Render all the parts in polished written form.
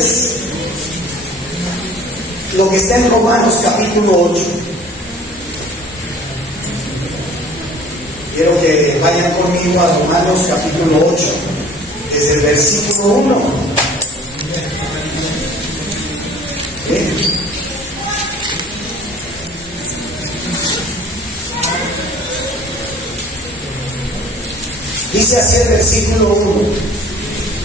leerles lo que está en Romanos capítulo 8. Quiero que vayan conmigo a Romanos capítulo 8, desde el versículo 1. Dice así el versículo 1.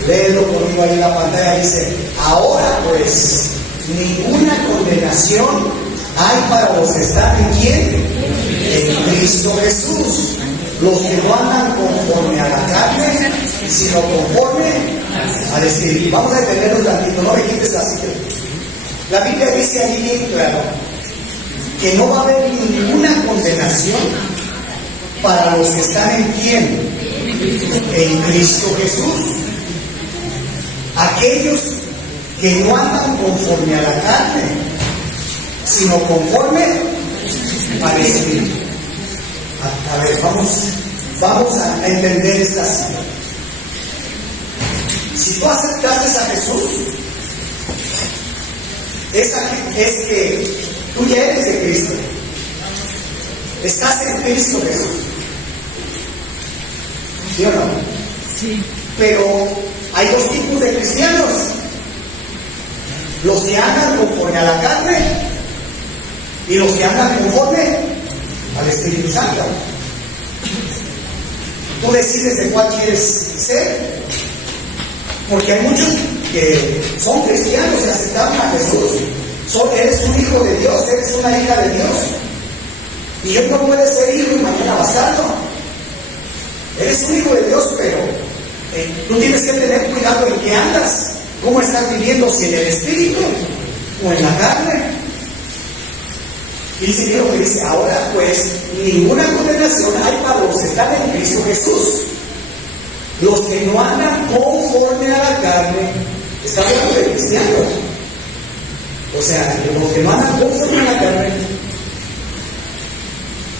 Léelo conmigo ahí en la pantalla. Dice: ahora pues, ninguna condenación hay para los que están en ¿quién? En Cristo Jesús. Los que no andan conforme a la carne, sino conforme al Espíritu. Vamos a detenernos tantito, no me quites la cita. La Biblia dice ahí bien claro que no va a haber ninguna condenación para los que están en ¿quién? En Cristo Jesús. Aquellos que no andan conforme a la carne, sino conforme al Espíritu. A ver, vamos a entender esta cita. Si tú aceptaste a Jesús, es que tú ya eres de Cristo. Estás en Cristo Jesús. ¿Sí o no? Sí. Pero hay dos tipos de cristianos: los que andan conforme a la carne y los que andan conforme al Espíritu Santo. Tú decides de cuál quieres ser, porque hay muchos que son cristianos y aceptaron a Jesús. Eres un hijo de Dios, eres una hija de Dios, y hoy no puedes ser hijo y mañana bastardo. Eres un hijo de Dios, pero tú tienes que tener cuidado en qué andas, cómo estás viviendo, si en el Espíritu o en la carne. Y dice lo que dice: ahora pues, ninguna condenación hay para los que están en Cristo Jesús. Los que no andan conforme a la carne. Está hablando de cristianos. O sea, los que no andan conforme a la carne,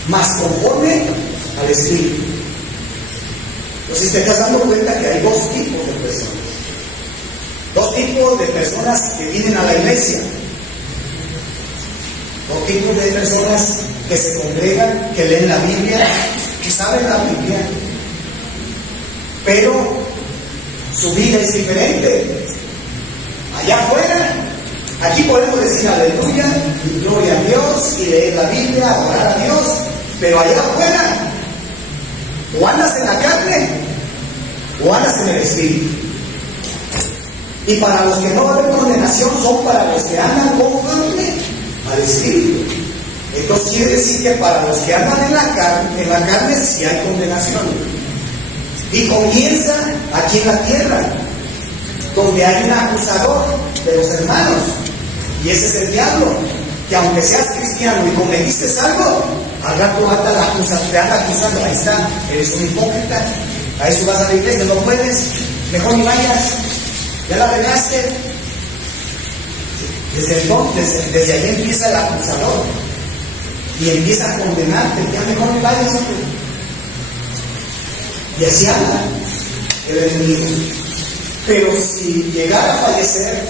más conforme al Espíritu. Entonces te estás dando cuenta que hay dos tipos de personas. Dos tipos de personas que vienen a la iglesia. Dos tipos de personas que se congregan, que leen la Biblia, que saben la Biblia, pero su vida es diferente. Allá afuera, aquí podemos decir aleluya, gloria a Dios, y leer la Biblia, adorar a Dios, pero allá afuera, o andas en la carne, o andas en el Espíritu. Y para los que no va a haber condenación, son para los que andan conforme al Espíritu. Entonces quiere decir que para los que andan en la carne sí hay condenación. Y comienza aquí en la tierra, donde hay un acusador de los hermanos, y ese es el diablo, que aunque seas cristiano y cometiste algo, al rato te anda acusando. Ahí está, eres un hipócrita, a eso vas a la iglesia, no puedes, mejor ni vayas, ya la regaste. Desde entonces, desde ahí empieza el acusador y empieza a condenarte: ya mejor ni vayas, hombre. Y así anda el enemigo. Pero si llegara a fallecer,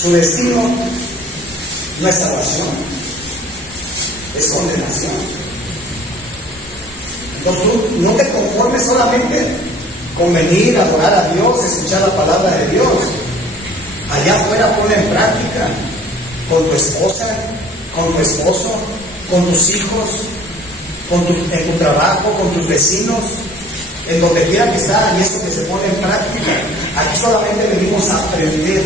su destino no es salvación, es condenación. Entonces tú no te conformes solamente con venir a adorar a Dios, escuchar la palabra de Dios. Allá afuera ponla en práctica, con tu esposa, con tu esposo, con tus hijos, en tu trabajo, con tus vecinos, en donde quiera que está, y eso que se pone en práctica. Aquí solamente venimos a aprender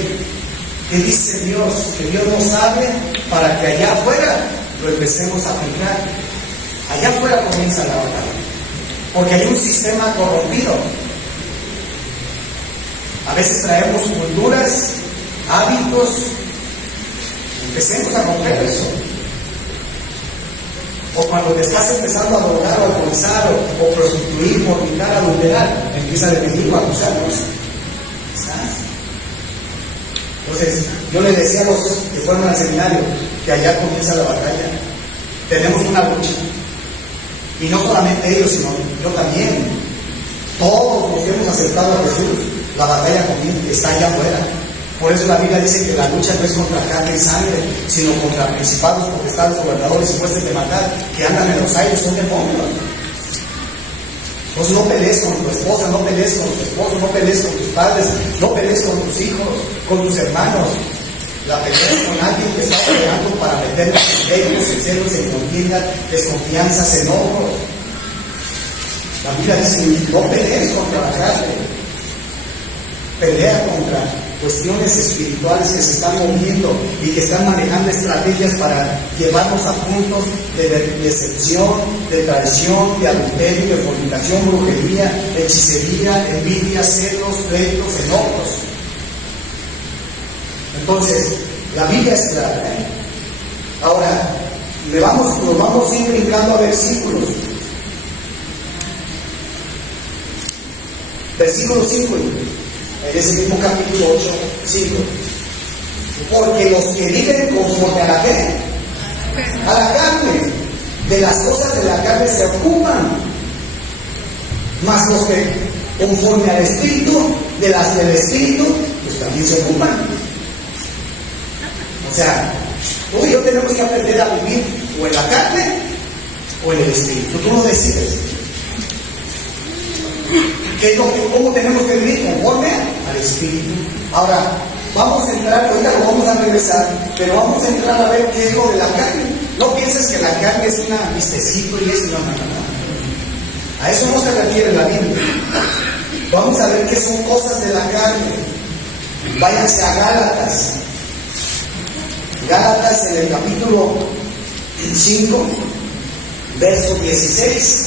qué dice Dios, que Dios nos sabe, para que allá afuera lo empecemos a aplicar. Allá afuera comienza la batalla, porque hay un sistema corrompido. A veces traemos culturas, hábitos, empecemos a romper eso. O cuando te estás empezando a drogar o alcoholizar o prostituir, fornicar, adulterar, empieza el enemigo a acusarnos. ¿Estás? Entonces, yo les decía a los que fueron al seminario que allá comienza la batalla. Tenemos una lucha. Y no solamente ellos, sino yo también. Todos los que hemos aceptado a Jesús, la batalla está allá afuera. Por eso la Biblia dice que la lucha no es contra carne y sangre, sino contra principados, potestades, gobernadores y jueces de maldad que andan en los aires, son demonios. Pues no pelees con tu esposa, no pelees con tu esposo, no pelees con tus padres, no pelees con tus hijos, con tus hermanos. La pelea es con alguien que está peleando para meternos en pleitos, en celos, en contiendas, desconfianzas, enojos. La Biblia dice, no pelees contra la carne. Pelea contra cuestiones espirituales que se están moviendo y que están manejando estrategias para llevarnos a puntos de decepción, de traición, de adulterio, de fornicación, brujería, hechicería, envidia, celos, pleitos, enojos. Entonces, la Biblia es clara. Ahora, nos vamos a ir brincando a versículos. Versículo 5. En ese mismo capítulo 8, 5. Porque los que viven conforme a la ¿qué? A la carne, de las cosas de la carne se ocupan, mas los que conforme al Espíritu, de las del Espíritu, pues también se ocupan. O sea, tú y yo tenemos que aprender a vivir o en la carne o en el Espíritu. Tú lo decides. ¿Cómo tenemos que vivir? Conforme al Espíritu. Ahora, vamos a entrar, ahorita lo vamos a regresar, pero vamos a entrar a ver qué es lo de la carne. No pienses que la carne es una vistecito y eso, no. A eso no se refiere la Biblia. Vamos a ver qué son cosas de la carne. Váyanse a Gálatas. Gálatas en el capítulo 5, verso 16.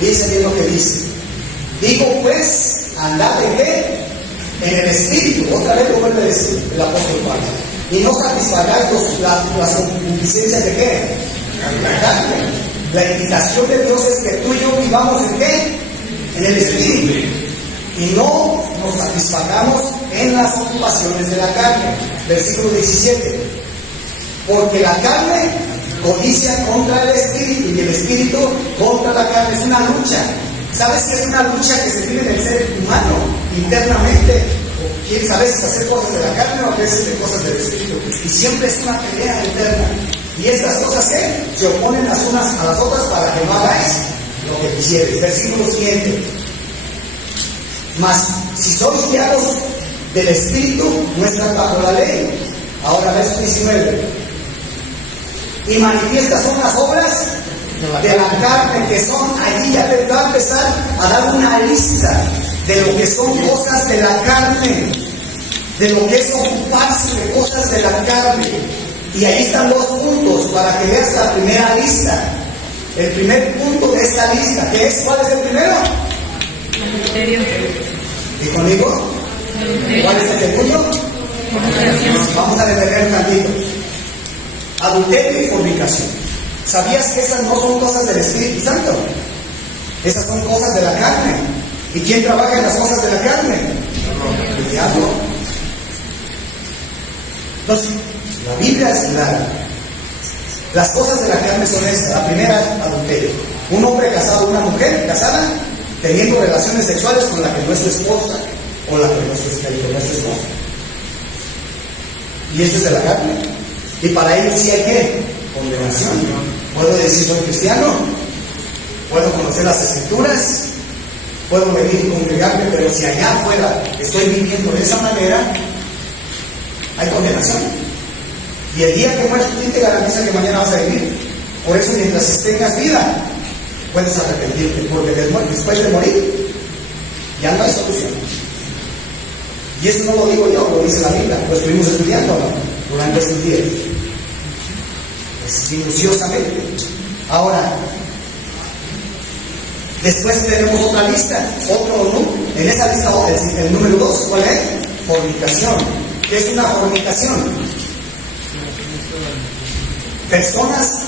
Fíjense bien lo que dice. Digo pues, andad en qué? En el Espíritu. Otra vez lo vuelve a decir el apóstol Pablo. Y no satisfagáis las concupiscencias de qué? La carne. La invitación de Dios es que tú y yo vivamos en qué? En el Espíritu. Y no nos satisfagamos en las ocupaciones de la carne. Versículo 17. Porque la carne codicia contra el Espíritu y el Espíritu contra la carne. Es una lucha. ¿Sabes que es una lucha que se vive en el ser humano internamente? ¿Quieres a veces hacer cosas de la carne o a veces de cosas del Espíritu? Y siempre es una pelea interna. Y estas cosas ¿qué? Se oponen las unas a las otras para que no hagáis lo que quisieres. Versículo siguiente. Mas si sois guiados del Espíritu, no están bajo la ley. Ahora verso 19. Y manifiestas son las obras de la carne, que son, allí ya te va a empezar a dar una lista de lo que son cosas de la carne, de lo que es ocuparse de cosas de la carne. Y ahí están dos puntos para que veas la primera lista. El primer punto de esta lista, ¿qué es? ¿Cuál es el primero? ¿Y conmigo? ¿Cuál es el segundo? Vamos a detener un tantito. Adulterio y fornicación. ¿Sabías que esas no son cosas del Espíritu Santo? Esas son cosas de la carne. ¿Y quién trabaja en las cosas de la carne? El diablo. Entonces, la Biblia es clara. Las cosas de la carne son estas. La primera, adulterio. Un hombre casado, una mujer casada, teniendo relaciones sexuales con la que no es su esposa o la que no es su esposa. Y eso es de la carne. Y para ellos sí hay ¿qué? Condenación. Puedo decir soy cristiano, puedo conocer las Escrituras, puedo venir y congregarme, pero si allá afuera estoy viviendo de esa manera, hay condenación. Y el día que mueres, ¿quién te garantiza que mañana vas a vivir? Por eso, mientras tengas vida, puedes arrepentirte, porque después de morir, ya no hay solución. Y eso no lo digo yo, lo dice la Biblia, lo estuvimos estudiando, ¿no? Durante estos días. Minuciosamente. Ahora, después tenemos otra lista, en esa lista, el número 2, ¿cuál es? Fornicación. ¿Qué es una fornicación? Personas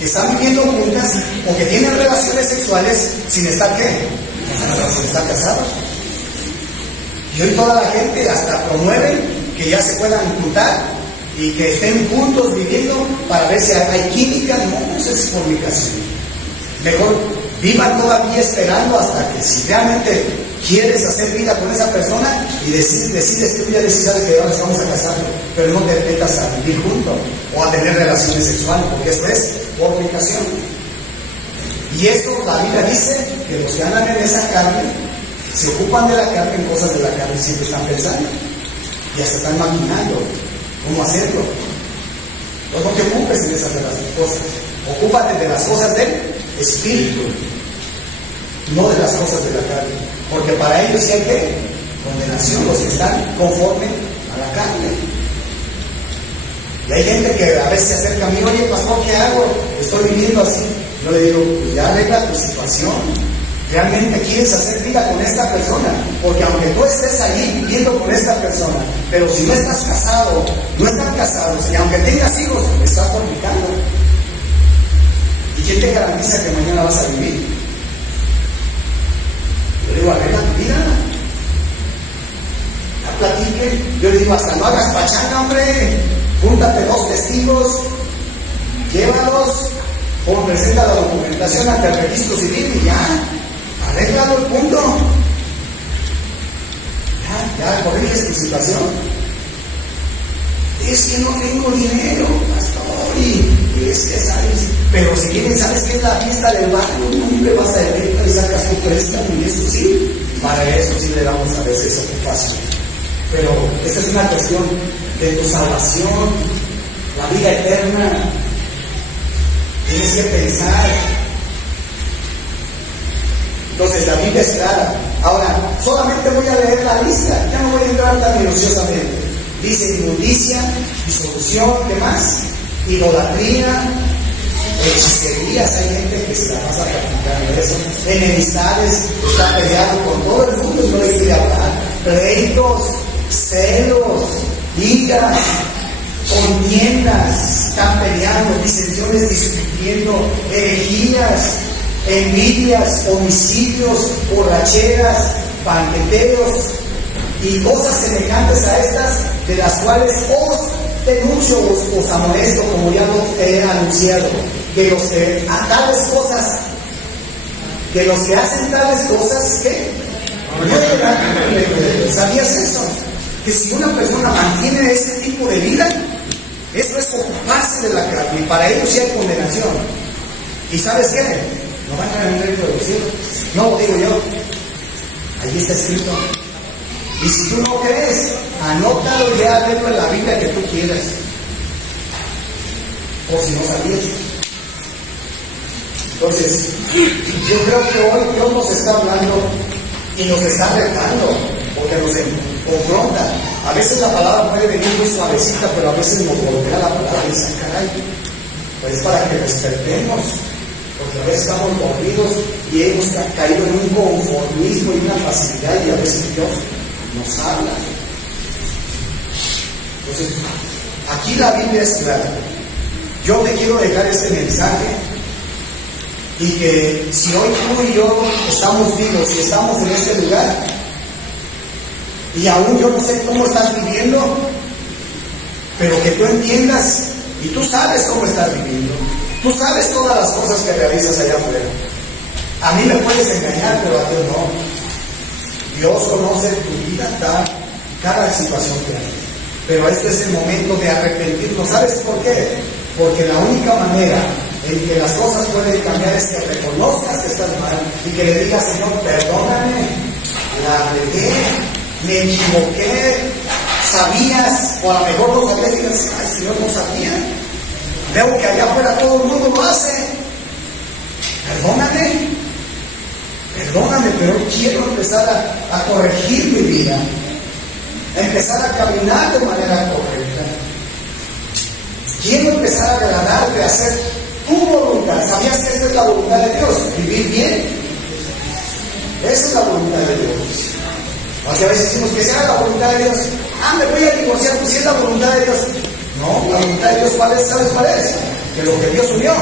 que están viviendo juntas o que tienen relaciones sexuales sin estar ¿qué? Sin estar casados. Y hoy toda la gente hasta promueve que ya se puedan juntar y que estén juntos viviendo para ver si hay química. No, eso es fornicación. Mejor vivan todavía esperando hasta que si realmente quieres hacer vida con esa persona y decides tú ya decir, sabes que ahora nos vamos a casar, pero no te metas a vivir juntos o a tener relaciones sexuales, porque eso es fornicación. Y eso la Biblia dice que los que andan en esa carne se ocupan de la carne, en cosas de la carne, y siempre están pensando y hasta están maquinando cómo hacerlo. No te ocupes en esas de las cosas, ocúpate de las cosas del Espíritu, no de las cosas de la carne, porque para ellos sí hay que condenación, los que están conforme a la carne. Y hay gente que a veces se acerca a mí, oye pastor, ¿qué hago? Estoy viviendo así. Yo le digo, pues ya arregla tu situación. ¿Realmente quieres hacer vida con esta persona? Porque aunque tú estés ahí viviendo con esta persona, pero si no estás casado, no están casados, y aunque tengas hijos, estás fornicando. ¿Y quién te garantiza que mañana vas a vivir? Yo le digo, arregla tu vida. Ya platiquen. Yo le digo, hasta no hagas pachanga, hombre. Júntate 2 testigos, llévalos, presenta la documentación ante el registro civil y ya, arréglalo el punto. Ya corriges tu situación. Es que no tengo dinero, pastor, y es que sabes, pero si quieren, sabes que es la fiesta del barrio, nunca vas a ir y sacas tu préstamo y eso sí, para eso sí le damos a veces ocupación. Pero esa es una cuestión de tu salvación, la vida eterna. Tienes que pensar. Entonces la Biblia es clara. Ahora, solamente voy a leer la lista, ya no voy a entrar tan minuciosamente. Dice inmundicia, disolución, ¿qué más? Idolatría, hechicerías, hay gente que se la pasa practicando eso. Enemistades, está peleado con todo el mundo y no le quiere hablar. Pleitos, celos, iras, contiendas, están peleando, disensiones, discutiendo, herejías, envidias, homicidios, borracheras, banqueteos y cosas semejantes a estas, de las cuales os denuncio, os amonesto, como ya os he anunciado, que los que a tales cosas, que los que hacen tales cosas, ¿qué? ¿Sabías eso? Que si una persona mantiene ese tipo de vida, eso es ocuparse de la carne, y para ellos sí hay condenación. ¿Y sabes qué? No van a venir de los cielos. No lo digo yo. Allí está escrito. Y si tú no crees, anótalo ya dentro de la Biblia que tú quieras. O si no sabías. Entonces, yo creo que hoy Dios nos está hablando y nos está retando, porque nos confronta. A veces la palabra puede venir muy suavecita, pero a veces nos golpea la palabra y dice, caray, pues es para que despertemos, porque a veces estamos dormidos y hemos caído en un conformismo y una facilidad, y a veces Dios nos habla. Entonces, aquí la Biblia es clara. Yo te quiero dejar este mensaje, y que si hoy tú y yo estamos vivos y estamos en este lugar, y aún yo no sé cómo estás viviendo, pero que tú entiendas, y tú sabes cómo estás viviendo, tú sabes todas las cosas que realizas allá afuera. A mí me puedes engañar, pero a Dios no. Dios conoce tu vida, cada situación que hay. Pero este es el momento de arrepentirnos. ¿Sabes por qué? Porque la única manera en que las cosas pueden cambiar es que reconozcas que estás mal y que le digas, Señor, perdóname, la regué, me equivoqué, sabías, o a lo mejor no sabías, y dices, ay Señor, no sabía, veo que allá afuera todo el mundo lo hace, perdóname, pero quiero empezar a corregir mi vida, a empezar a caminar de manera correcta, quiero empezar a agradarte, a hacer tu voluntad. ¿Sabías que esta es la voluntad de Dios? Vivir bien. Esa es la voluntad de Dios. Porque a veces decimos que sea la voluntad de Dios. Me voy a divorciar, pues si es la voluntad de Dios. No, la voluntad de Dios, ¿cuál es? ¿Sabes cuál es? Que lo que Dios unió,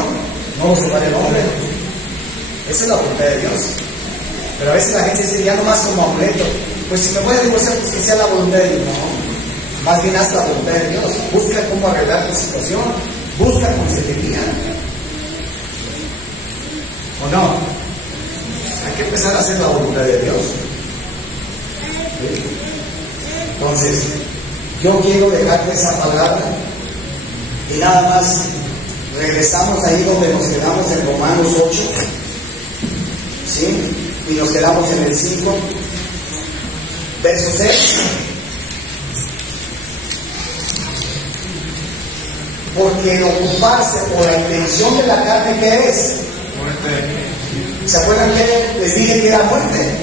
no lo separe el hombre. Esa es la voluntad de Dios. Pero a veces la gente dice, ya nomás como amuleto. Pues si me voy a divorciar, pues que sea la voluntad de Dios. No, más bien haz la voluntad de Dios. Busca cómo arreglar tu situación. Busca consejería. ¿O no? Hay que empezar a hacer la voluntad de Dios. Entonces, yo quiero dejarte esa palabra y nada más regresamos ahí donde nos quedamos en Romanos 8, ¿sí? Y nos quedamos en el 5, verso 6. Porque el ocuparse por la intención de la carne, ¿qué es? Muerte. ¿Se acuerdan que les dije que era muerte?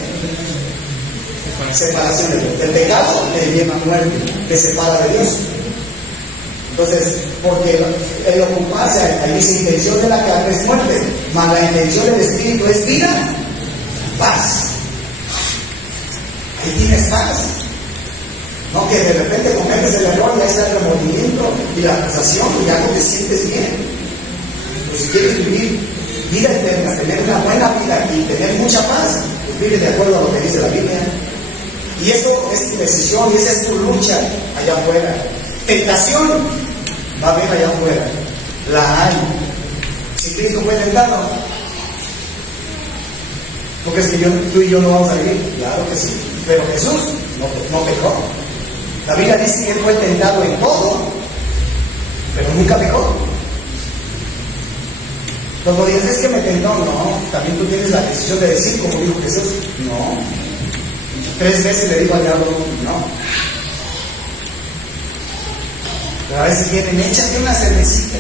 Separación del pecado, le llama muerte, que separa de Dios. Entonces, porque el ocuparse, ahí dice intención de la carne es muerte, mas la intención del espíritu es vida, paz. Ahí tienes paz. No que de repente cometes el error, ya está el remordimiento y la acusación y ya no te sientes bien. Pues si quieres vivir vida eterna, tener una buena vida y tener mucha paz, pues vive de acuerdo a lo que dice la Biblia. Y eso es tu decisión y esa es tu lucha allá afuera. Tentación va a haber allá afuera. La hay. Si Cristo fue tentado, ¿tú crees que tú y yo no vamos a vivir? Claro que sí. Pero Jesús no pecó. La Biblia dice que Él fue tentado en todo, pero nunca pecó. Cuando dices es que me tentó, no, también tú tienes la decisión de decir, como dijo Jesús, no. 3 veces le digo al diablo, no. Pero a veces vienen, échate una cervecita.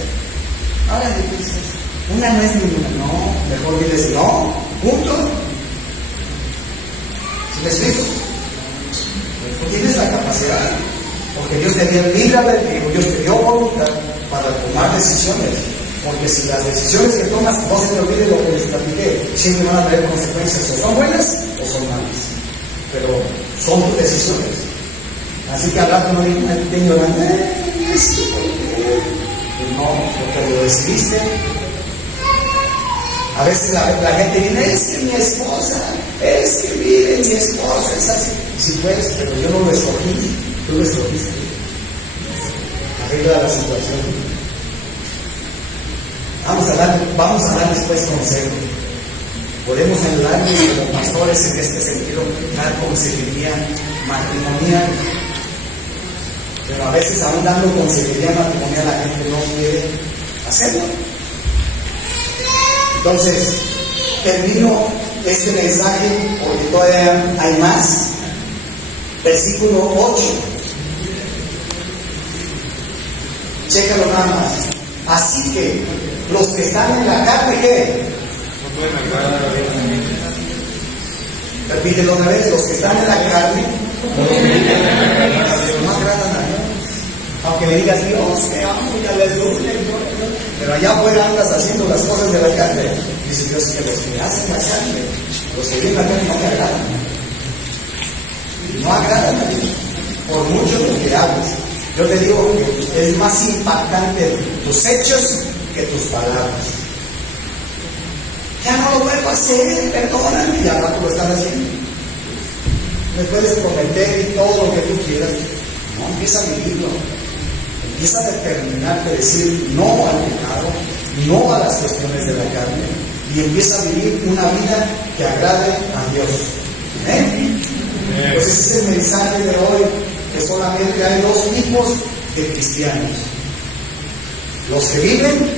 Ahora le dices, una no es ninguna, no, mejor diles no, punto. ¿Sí me explico? Tú tienes la capacidad, porque Dios te dio libre albedrío, Dios te dio voluntad para tomar decisiones, porque si las decisiones que tomas, no se te olvide lo que les platiqué, siempre van a traer consecuencias, o son buenas o son malas, pero son tus decisiones. Así que al rato no estén llorando, no, porque lo decidiste. A veces la gente viene, es que mi esposa, es que mire, mi esposa es así. Sí puedes, pero yo no lo escogí, tú lo escogiste. Arregla la situación. Vamos a dar después consejo. Podemos ayudarles como pastores en este sentido, dar consejería matrimonial. Pero a veces aún dando consejería matrimonial la gente no quiere hacerlo. Entonces, termino este mensaje porque todavía hay más. Versículo 8. Chécalo nada más. Así que los que están en la carne, ¿qué? No pueden agradar a Dios. Repítelo otra vez. Los que están en la carne no agradan a Dios. Aunque le digas, Dios, te amo y aleluya. Pero allá afuera andas haciendo las cosas de la carne. Dice Dios que los que hacen la carne, los que viven la carne no me agradan. No agradan a Dios, por mucho que hables. Yo te digo que es más impactante tus hechos que tus palabras. Ya no lo vuelvo a hacer, perdóname, y ahora tú lo estás haciendo. Me puedes prometer y todo lo que tú quieras. No, empieza a vivirlo. Empieza a determinarte, decir no al pecado, no a las cuestiones de la carne, y empieza a vivir una vida que agrade a Dios. Pues ese es el mensaje de hoy, que solamente hay 2 tipos de cristianos: los que viven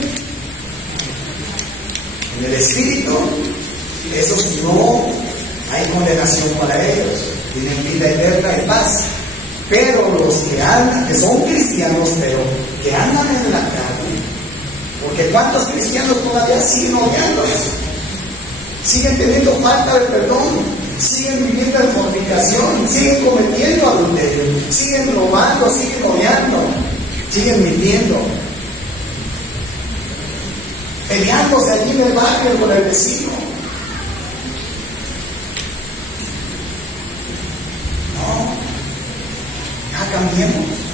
en el Espíritu, esos no hay condenación para ellos, tienen vida eterna y paz. Pero los que andan, que son cristianos, pero que andan en la carne, porque ¿cuántos cristianos todavía siguen odiando? Siguen teniendo falta de perdón, siguen viviendo en fornicación, siguen cometiendo adulterio, siguen robando, siguen odiando, siguen mintiendo, peleándose allí en el barrio con el vecino. No, ya cambiemos.